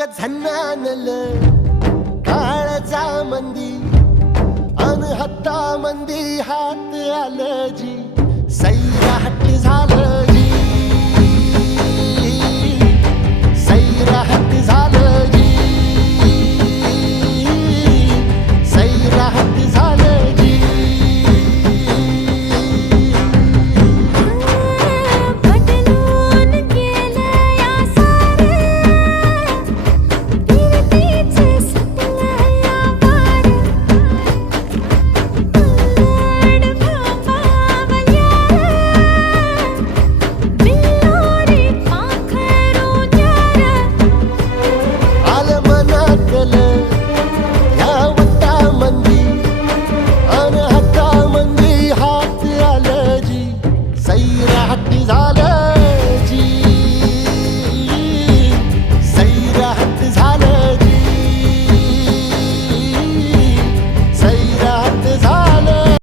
ग झन्नानल काळजा मंदी अन हत्ता मंदी हात आलं जी सैराट झालं जी सैराट